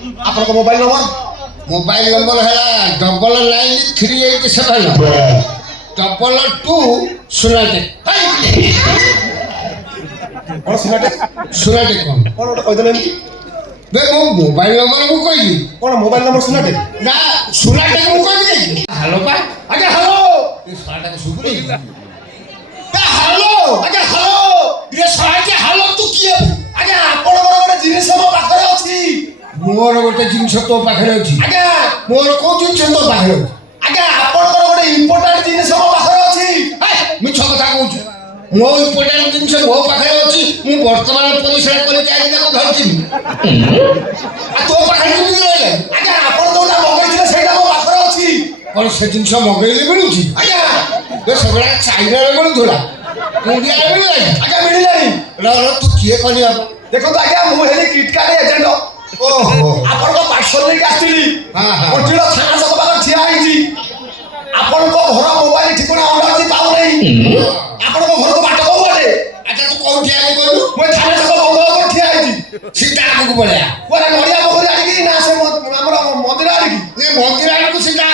ଆପଣଙ୍କ mobile number ହେଲା 9938 2 ସୁନାଟେ କଣ ସୁନାଟେ ସୁନାଟେ କଣ ଗୋଟେ କହିଦେଲେ ଏମିତି ବେ ମୋ ମୋବାଇଲ ନମ୍ବର ମୁଁ କହିଲି କଣ ମୋବାଇଲ ନମ୍ବର ସୁନାଟେ ନା ସୁନାଟେ ମୁଁ କହିଲି ହ୍ୟାଲୋ ପା ଆଜ୍ଞା ହ୍ୟାଲୋ ଏ ଶଳାଟାକୁ ଶୁଭୁନି ହ୍ୟାଲୋ ଆଜ୍ଞା ହ୍ୟାଲୋ ଇଏ ଶଳାଟେ ହ୍ୟାଲୋ ତୁ କିଏ ଆଜ୍ଞା ଆପଣଙ୍କର ଗୋଟେ ଜିନିଷ ମୋ ପାଖରେ ଅଛି ମୋର ଗୋଟେ ଜିନିଷ ତୋ ପାଖରେ ଅଛି ଆଜ୍ଞା ମୋର କୋଉ ଜିନିଷ ତୋ ପାଖରେ ଅଛି ଆଜ୍ଞା ଆପଣଙ୍କର ଗୋଟେ ଇମ୍ପୋର୍ଟାଣ୍ଟ ଜିନିଷ ମୋ ପାଖରେ ଅଛି ମିଛ କଥା କହୁଛୁ ମୋ ଇମ୍ପୋର୍ଟାଣ୍ଟ ଜିନିଷ ମୋ ପାଖରେ ଅଛି ମୁଁ ବର୍ତ୍ତମାନ ପରିଶ୍ରମ କରିକି ଆଜି ତାକୁ ଧରିଛି ଆଉ ତୋ ପାଖରେ କେମିତି ରହିଲା ଆଜ୍ଞା ଆପଣ ଯୋଉଟା ମଗେଇଥିଲେ ସେଇଟା ମୋ ପାଖରେ ଅଛି କଣ ସେ ଜିନିଷ ମଗେଇଲେ ମିଳୁଛି ଆଜ୍ଞା ଏ ସେଗୁଡ଼ା ଚାଇନାରେ ମିଳୁଥିଲା ଇଣ୍ଡିଆରେ ମିଳିଲାନି ଆଜ୍ଞା ମିଳିଲାନି ତୁ କିଏ କରିବା ଦେଖନ୍ତୁ ଆଜ୍ଞା ମୁଁ ହେଲି କିଟକାଟ ଏଜେଣ୍ଟ ଓହୋ ଆପଣଙ୍କ ପାର୍ସଲ ନେଇକି ଆସିଥିଲି ହଁ ହଁ କଣ୍ଟିଳ ଥାନା ଛକ ପାଖରେ ଠିଆ ହେଇଛି ଆପଣଙ୍କ ଘର ମୋବାଇଲ ଠିକଣା ଅଣ୍ଡାଛି ପାଉନାହିଁ ଆପଣଙ୍କ ଘରକୁ ବାଟ କୋଉ ବାଟେ ଆଚ୍ଛା ତୁ କୋଉଠି ଆଣି କହିଲୁ ମୁଁ ଥାନା ଛକ ବନ୍ଧ ଉପରେ ଠିଆ ହେଇଛି ସିଧା ଆଗକୁ ପଳେଆ କୁଆଡେ ନଡ଼ିଆ ପୋଖରୀ ଆଣିକି ନା ସେ ଆମର ମନ୍ଦିର ଆଣିକି ଏ ମନ୍ଦିର ଆଡକୁ ସିଧା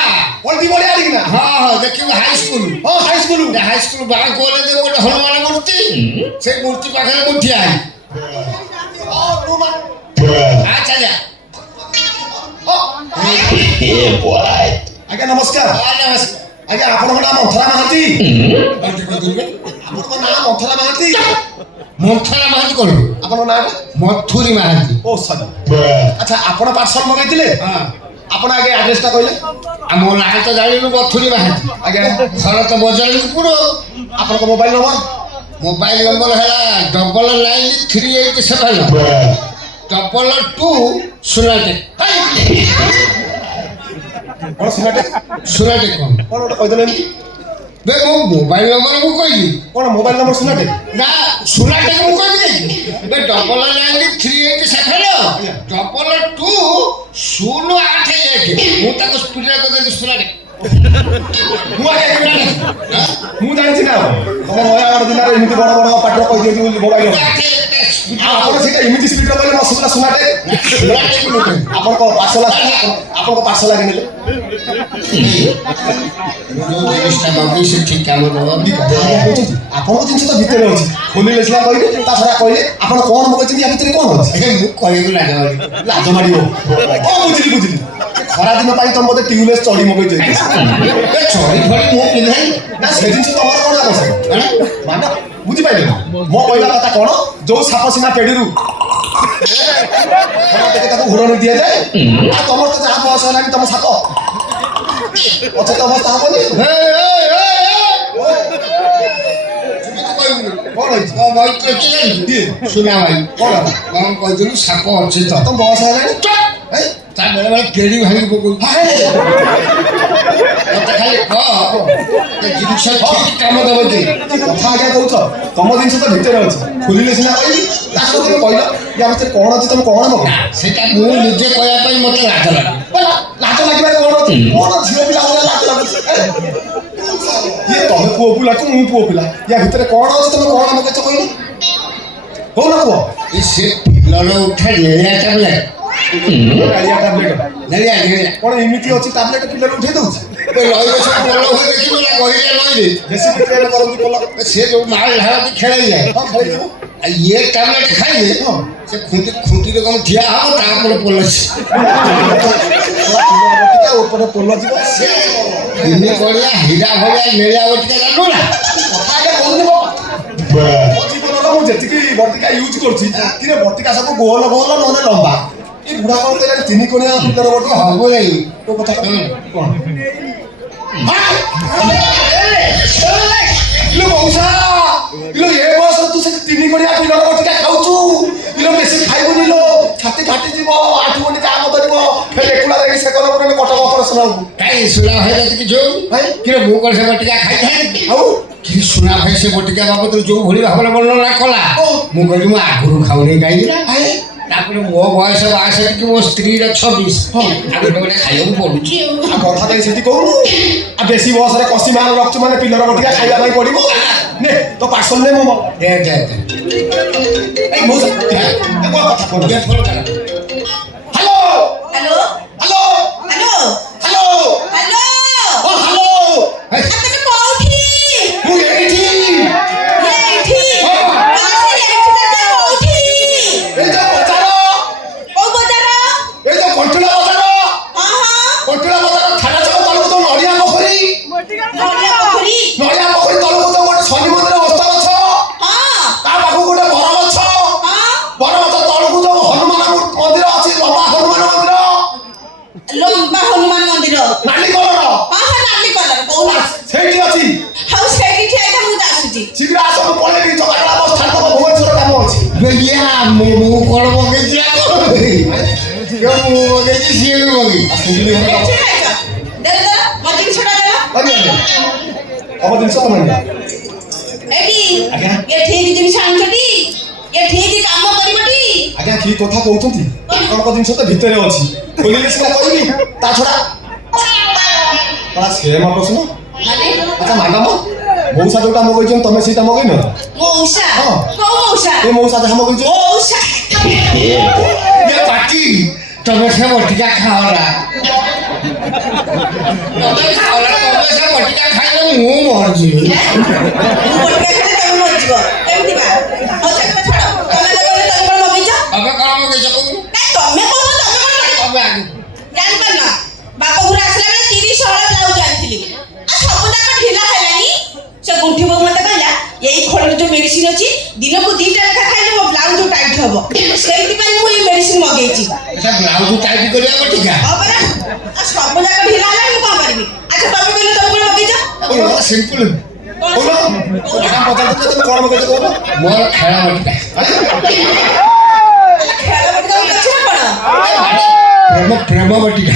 ପଲ୍ଟୀ ବଢିଆ ଆଣିକି ନା ହଁ ଦେଖିବୁ ହାଇସ୍କୁଲ ହଁ ହାଇସ୍କୁଲ ହାଇସ୍କୁଲ ବାହାର ଗଲେ ଯେ ଗୋଟେ ହନୁମାନ ମୂର୍ତ୍ତି ସେଇ ମୂର୍ତ୍ତି ପାଖରେ ମୁଁ ଠିଆ ହେଇ ଆଚ୍ଛା ଯା ଆଜ୍ଞା ନମସ୍କାର ଆଜ୍ଞା ଆପଣଙ୍କ ନାଁ ମନ୍ଥରା ମହାନ୍ତି ଆପଣଙ୍କ ନାଁ ମନ୍ଥରା ମହାନ୍ତି ମନ୍ଥରା ମହାନ୍ତି କଣ ଆପଣଙ୍କ ନାଁଟା ମଥୁରୀ ମହାନ୍ତି ଓ ସରି ଆଚ୍ଛା ଆପଣ ପାର୍ସଲ ମଗେଇଥିଲେ ଆପଣ ଆଜ୍ଞା ଆଡ୍ରେସଟା କହିଲେ ଆମ ନାଁ ତ ଜାଣିଲୁ ମଥୁରୀ ମହାନ୍ତି ଆଜ୍ଞା ଘର ତ ବଜାରପୁର ଆପଣଙ୍କ ମୋବାଇଲ ନମ୍ବର ହେଲା 9938 2 ସୁନାଟେ କଣ ସୁନାଟେ ସୁନାଟେ କଣ କଣ ଗୋଟେ କହିଦେଲେ ଏମିତି ବେ ମୋ ମୋବାଇଲ ନମ୍ବର ମୁଁ କହିଲି କଣ ମୋବାଇଲ ନମ୍ବର ସୁନାଟେ ନା ସୁନାଟେ ମୁଁ କହିଲି ବେ 9938 2 081 ମୁଁ ତାକୁ ସ୍ପିଡରେ କହିଦେଲି ସୁନାଟେ ମୁଁ ଆଜ୍ଞା ମୁଁ ଜାଣିଛି ନା ତମ ନୟାଗଡ଼ ଜିଲ୍ଲାରେ ଏମିତି ବଡ ବଡ ପାଟିରେ କହିଦିଅନ୍ତି ବୋଲି ମୋବାଇଲ ଆପଣ ସେଇଟା ଏମିତି ସ୍ପିଡରେ କହିଲେ ମୋ ସୁନା ସୁନାଟେ ଆପଣଙ୍କ ପାର୍ସଲ ଆଗେ ନେଲେ ସେ ଠିକ କାମ ଦବ ଆପଣଙ୍କ ଜିନିଷ ତ ଭିତରେ ଅଛି ଖୋଲିଲେ ସିନା କହିଲେ ତା ଛଡା କହିଲେ ଆପଣ କଣ ମଗେଇଛନ୍ତି ୟା ଭିତରେ କଣ ଅଛି ମୁଁ କହିବି ଲାଜ ମାଡ଼ିବ ବୁଝିଲି ଖରାଦିନ ପାଇଁ ତମ ବୋଧେ ଟ୍ୟୁବଲେସ୍ ଚଢି ମଗେଇଛନ୍ତି ଚଢି ଫଳି ମୁଁ ପିନ୍ଧାଇ ନା ସେ ଜିନିଷ ତମର କଣ ଆବଶ୍ୟକ ମାନେ ବୁଝିପାରିଲେ ମୋ କହିବା କଥା କଣ ଯୋଉ ସାପ ସିନା ପେଡିରୁ ତାକୁ ଘୋଡ଼ଣି ଦିଆଯାଏ ଆଉ ତମର ତ ଯାହା ବୟସ ହେଲାଣି ତମ ସାପ ଅଚେତ ଅବସ୍ଥା ହବନି କଣ ହେଇଛି ସୁନା ଭାଇ କଣ କହିଥିଲୁ ସାପ ଅଛି ତ ତମ ବୟସ ହେଲାଣି ତା ବେଳେ ବେଳେ କେଡି ଭାଙ୍ଗି ପକଉଛି ମତେ ଖାଲି ଜିନିଷ ଠିକ କାମ ଦବ କି କଥା ଆଜ୍ଞା କହୁଛ ତମ ଜିନିଷ ତ ଭିତରେ ଅଛି ଖୋଲିଲେ ସିନା କହିଲି ତା ସହ ତମେ କହିଲ ୟା ଭିତରେ କଣ ଅଛି ତମେ କଣ ମଗ ସେଇଟା ମୁଁ ନିଜେ କହିବା ପାଇଁ ମତେ ଲାଜ ଲାଗେ ଲାଜ ଲାଗିବାରେ କଣ ଅଛି କଣ ଝିଅ ପିଲା ଭଳିଆ ଲାଜ ଲାଗୁଛି ଇଏ ତମେ ପୁଅ ପିଲାକୁ ମୁଁ ପୁଅ ପିଲା ୟା ଭିତରେ କଣ ଅଛି ତମେ କଣ ମଗେଇଛ କହିଲ କହୁନ କୁହ ସେ ପିଲର ଉଠା ନେଳିଆ ଟାବଲେଟ କଣ ଏମିତି ଅଛି ଟାବଲେଟ ପିଲାରୁ ଉଠେଇ ଦଉଛି ବେଶୀ ବିକ୍ରୟ କରନ୍ତି ଭଲ ସେ ଯୋଉ ମାଲ ଢାଳନ୍ତି ଖେଳେଇଯାଏ ଇଏ ଟାବଲେଟ ଖାଇଲେ ସେ ଖୁଣ୍ଟିରେ କଣ ଠିଆ ହବ ତାପରେ ପୋଲଛି ଉପରେ ପୋଲ ଯିବ ତିନି କଳିଆ ହୀରା ଭଳିଆ ନେଳିଆ ବଟିକା ଜାଣୁ ନା ଜୀବନର ମୁଁ ଯେତିକି ବଟିକା ୟୁଜ୍ କରୁଛି କିରେ ବଟିକା ସବୁ ଗୋଲ ଗୋଲ ନହେଲେ ଲମ୍ବା ଏ ବୁଢା କଣ କହିଲେ ତିନି କୋଣିଆ ପିଲାର ବଟିକା ହବ ନାଇଁ ତୋ କଥା କଣ ଏ ବୟସରେ ତୁ ସେ ତିନି କୋଣିଆ ପିଲାର ବଟିକା ଖାଉଛୁ ପିଲା ବେଶୀ ଖାଇବୁନି ଲୋ ଛାତି ଫାଟିଯିବ ଆଠୁ ଗଣ୍ଡି କାମ କରିବ ଫେର ଏକୁଲା ଯାଇକି ସେ କଲା ପରେ କଟକ ଅପରେସନ ହବୁ କାଇଁ ସୁନା ଭାଇ ଯଦି କିଛି ହଉ କିରେ ମୁଁ କଣ ସେ ବଟିକା ଖାଇଥାଏ ଆଉ କି ସୁନା ଭାଇ ସେ ବଟିକା ବାବଦରେ ଯୋଉ ଭଳି ଭାବରେ ବର୍ଣ୍ଣନା କଲା ମୁଁ କହିଲି ମୁଁ ଆଗରୁ ଖାଉନି କାହିଁକି ନା ତାପରେ ମୋ ବୟସ 62 କି ମୋ ସ୍ତ୍ରୀର 26 ଆଉ ଗୋଟେ ଖାଇବାକୁ ପଡୁଛି ଆଉ କଥା କାଇଁ ସେଠି କହୁନୁ ଆଉ ବେଶୀ ବୟସରେ କଷି ମାଲ ରଖୁଛୁ ମାନେ ପିଲାର ବଟିକା ଖାଇବା ପାଇଁ ପଡିବ ନେ ତ ପାର୍ସଲ ନେ ମୋ ଦେ ଏଇ ମୋ କଥା କହୁନ ହ୍ୟାଲୋ ଶୀଘ୍ର ଆସ ମୁଁ ପଳେଇବି ଚକାକଳା ବସ୍ ଛାଡି ଦେବ ଭୁବନେଶ୍ୱର କାମ ଅଛି ଇଆ ମୁଁ କଣ ମଗେଇଛି ମୁଁ ମଗେଇଛି ସିଏ ବି ମଗେଇ ତମ ଜିନିଷ ତମେ ନିଅ। ଆଜ୍ଞା ଏ ଠିକ ଜିନିଷ ଆଣୁଛଟି ଏ ଠିକ କାମ କରିବଟି ଆଜ୍ଞା କି କଥା କହୁଛନ୍ତି ଆପଣଙ୍କ ଜିନିଷ ତ ଭିତରେ ଅଛି ଖୋଲିଲେ ସିନା କହିବି ତା ଛଡା ସେମ ପ୍ରଶ୍ନ ମାନେ ଆଚ୍ଛା ମ୍ୟାଡାମ ମଉସା ଯୋଉଟା ମଗେଇଛନ୍ତି ତମେ ସେଇଟା ମଗେଇନ ମଉସା ହଁ। କୋଉ ମଉସା ଏ ମଉସା ଯାହା ମଗେଇଛ ମଉସା ଇଏ ପାଟି ତମେ ସେ ବଟିକା ଖାଅରା ତମେ ଖାଅରା ତମେ ସେ ବଟିକା ଖାଇଲେ ମୁଁ ମରିଯିବି ମୁଁ ଗୋଟେ ଖାଲି ତମେ ମରିଯିବ କେମିତି ବା ହଉ ସେଟା ଛାଡ ତମେ କହିଲେ ତମେ କଣ ମଗେଇଛ ତମେ କଣ ମଗେଇଛ କହୁନ ନାଇଁ ତମେ କହୁନ ତମେ କଣ ମଗେଇଛ ତମେ ଆଗେ ଜାଣିପାରୁନ ବାପ ଘରୁ ଆସିଲା ବେଳେ 30 ହଳ ବ୍ଲାଉଜ ଆଣିଥିଲି ଆଉ ସବୁ ଯାକ ଢିଲା ହେଲାଣି ସେ ଗୁଣ୍ଠି ବୋଉ ମତେ କହିଲା ଏଇ ଖୋଳରେ ଯୋଉ ମେଡିସିନ ଅଛି ଦିନକୁ 2ଟା ଲେଖା ଖାଇଲେ ମୋ ବ୍ଲାଉଜ ଟାଇଟ୍ ହବ ସେଇଥିପାଇଁ ମୁଁ ଏଇ ମେଡିସିନ ମଗେଇଛି এটা ব্লাউজ টাইট କରିବା ବଟିକା ହଁ ପରା ଆଉ ସବୁ ଯାକ ଢିଲା ହେଲାଣି ମୁଁ କଣ କରିବି ଆଚ୍ଛା ତମେ କହିଲ ତମେ କଣ ମଗେଇଛ ସିମ୍ପଲ କହୁନ ମ୍ୟାଡାମ ପଚାରୁଛନ୍ତି ତମେ କଣ ମଗେଇଛ କହୁନ ମୋର ଖେଳ ବଟିକା ଖେଳ ବଟିକା ଅଛି ନା କଣ ପ୍ରେମ ବଟିକା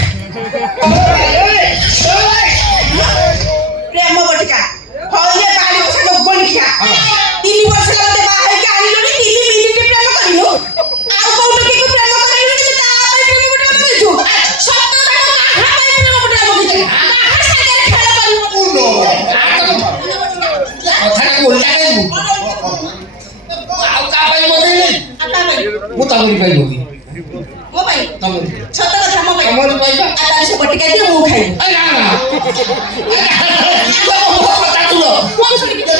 ପ୍ରେମ ବଟିକା ହଇରେ ବାଡ଼ି ବସା ଗଣିକା 3 ବର୍ଷ ହେଲା ମତେ ବାହା ହେଇକି ଆଣିଲୁଣି 3 ମିନିଟ ପ୍ରେମ କରିଲୁ ଆଉ କୋଉଠି କି ପ୍ରେମ କରିଲୁ କି ତା ପାଇଁ ପ୍ରେମ ବଟିକା ମଗେଇଛୁ ସତ କାହା ପାଇଁ ପ୍ରେମ ବଟିକା ମଗେଇଛୁ କାହା ସାଙ୍ଗରେ ଖେଳ କରିବୁ କଥାଟାକୁ ଓଲଟା କହିବୁ ଆଉ କାହା ପାଇଁ ମଗେଇଲି ମୁଁ ତମରି ପାଇଁ ମଗେଇ ମୋ ପାଇଁ ତମରି ସତ କଥା ମୋ ପାଇଁ ତମରି ପାଇଁ ବା ତାହେଲେ ସେ ବଟିକା ଦିଅ ମୁଁ ଖାଇବି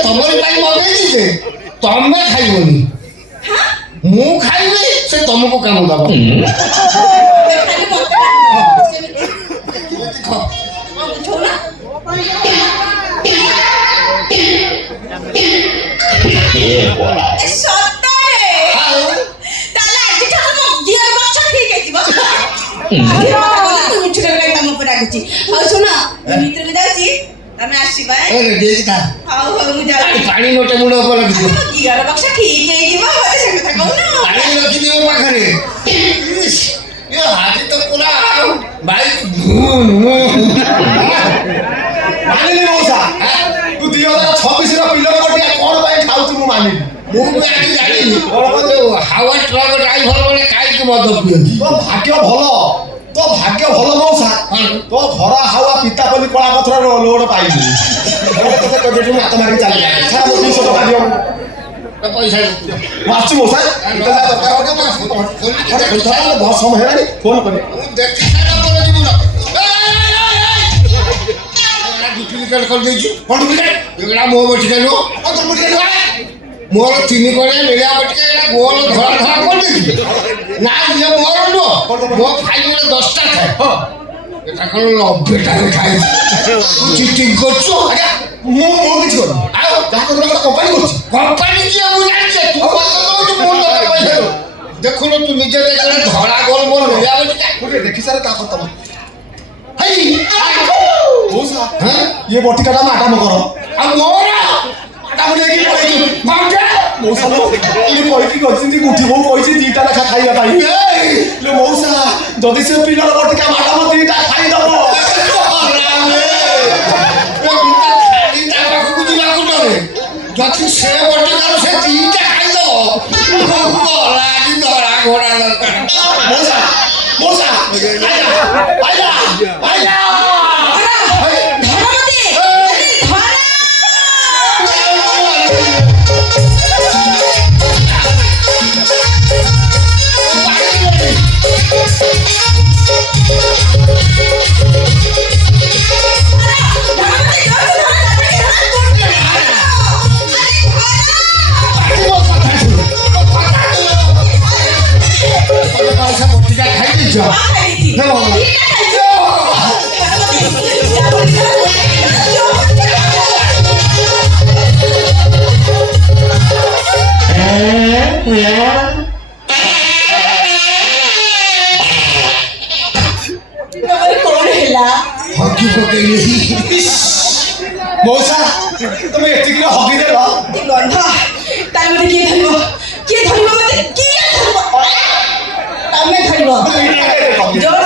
ତମରି ପାଇଁ ମଗେଇଛି ଯେ ତମେ ଖାଇବନି ମୁଁ ଖାଇବି ସେ ତମକୁ କାମ ଦବ ଖାଲି ମତେ ବୁଝଉନା ସତରେ ତାହେଲେ ଆଜିଠାରୁ ମୋ ଝିଅର ଗଛ ଠିକ ହେଇଯିବ ମିଠୁର ପାଇଁ ତମ ଉପରେ ଆଗୁଛି ହଉ ଶୁଣ ମୁଁ ଭିତରକୁ ଯାଉଛି ତମେ ଆସିବା ରେଡି ଅଛି ଖା ହଉ ହଉ ମୁଁ ଯାଉଛି ପାଣି ଗୋଟେ ମୁଣ୍ଡ ଉପରେ ରଖିଦିଅ ଝିଅର ଗଛ ଠିକ ହେଇଯିବ ମତେ ସେ କଥା କହୁନ ପାଣି ରଖିଦିଅ ମୋ ପାଖରେ ଏ ହାତୀ ତ ପୁରା ବାଇକ୍ ମାନିଲି ମଉସା ତୁ 2026 ର ପିଲର ବଟିକା କଣ ପାଇଁ ଖାଉଛୁ ମୁଁ ମାନିଲି ମୁଁ ବି ଆଜି ଜାଣିନି ହାୱା ଟ୍ରକ୍ ଡ୍ରାଇଭର ମାନେ କାହିଁକି ମଦ ପିଅନ୍ତି ତୋ ଭାଗ୍ୟ ଭଲ ମଉସା ତୋ ଘର ହାୱା ପିତାପଲ୍ଲୀ କଳା ପଥର ଲୋଡ ପାଇଲି ତୋତେ କେବେଠୁ ହାତ ମାରି ଚାଲିଲା ଛାଡ଼ ମୋ 200 ଟଙ୍କା ଦିଅ ପଇସା ମୁଁ ଆସୁଛି ମଉସା ବହୁତ ସମୟ ହେଲାଣି ଫୋନ କରି ଦେଖି ସାରିଲା ପରେ ଯିବୁ ନା ଡୁପ୍ଲିକେଟ୍ କରିଦେଇଛୁ କଣ ଡୁପ୍ଲିକେଟ୍ ଏଗୁଡ଼ା ମୋ ବଟିକା ନୁହଁ ମୋର 3 କଳିଆ ମିଳିଆ ବଟିକା ଏଗୁଡ଼ା ଗୋଲ ଧଳା ଧଳା କରିଦେଇଛୁ ନା ଇଏ ମୋର ନୁହଁ ମୋ ଖାଇଲେ 10ଟା ଥାଏ এটা କ'ଣ 90ଟାରେ ଖାଇଛି ଚିଟିଂ କରୁଛୁ ମୁଁ କିଛି କରୁନି ଆଉ ଯାହା କରୁଛି କମ୍ପାନୀ କରୁଛି କମ୍ପାନୀ କିଏ ମୁଁ ଜାଣିଛେ ତୁ ପଇସା ଦେଖୁନୁ ତୁ ନିଜେ ଦେଖିଲେ ଧଳା ଗୋଲ ମୋର ମିଳିଆ ବଟିକା ଦେଖି ସାରେ ତାପରେ ତମ ମଉସା ଇଏ ବଟିକାଟା ମାଡାମ କର ଆଉ ମୋର ମାଡାମ ନେଇକି ପଳେଇଛୁ ମଉସା ଇଏ କହିକି କରିଛନ୍ତି ଉଠି ବୋଉ କହିଛି 2ଟା ଲେଖା ଖାଇବା ପାଇଁ ମଉସା ଯଦି ସେ ପିଲାର ବଟିକା ମାଡାମ 2ଟା ଖାଇଦବ ପାଖକୁ ଯିବାକୁ ଡରେ ଯଦି ସେ ବଟିକାରୁ ସେ 2ଟା ଖାଇଦବ ଆଜି ଧଳା ଘୋଡ଼ା ଦରକାର ମଉସା ଆଇଲା ବଟିକା ଖାଇଦେଇଛ କଣ ହେଲା ହକି ପକେଇଲି ମଉସା ତମେ ଏତିକି ହଗି ଦେଲ କି ଗନ୍ଧ ତାର ମତେ କିଏ ଧରିବ ମତେ କିଏ ଧରିବ ତମେ ଧରିବ ଯୋଉ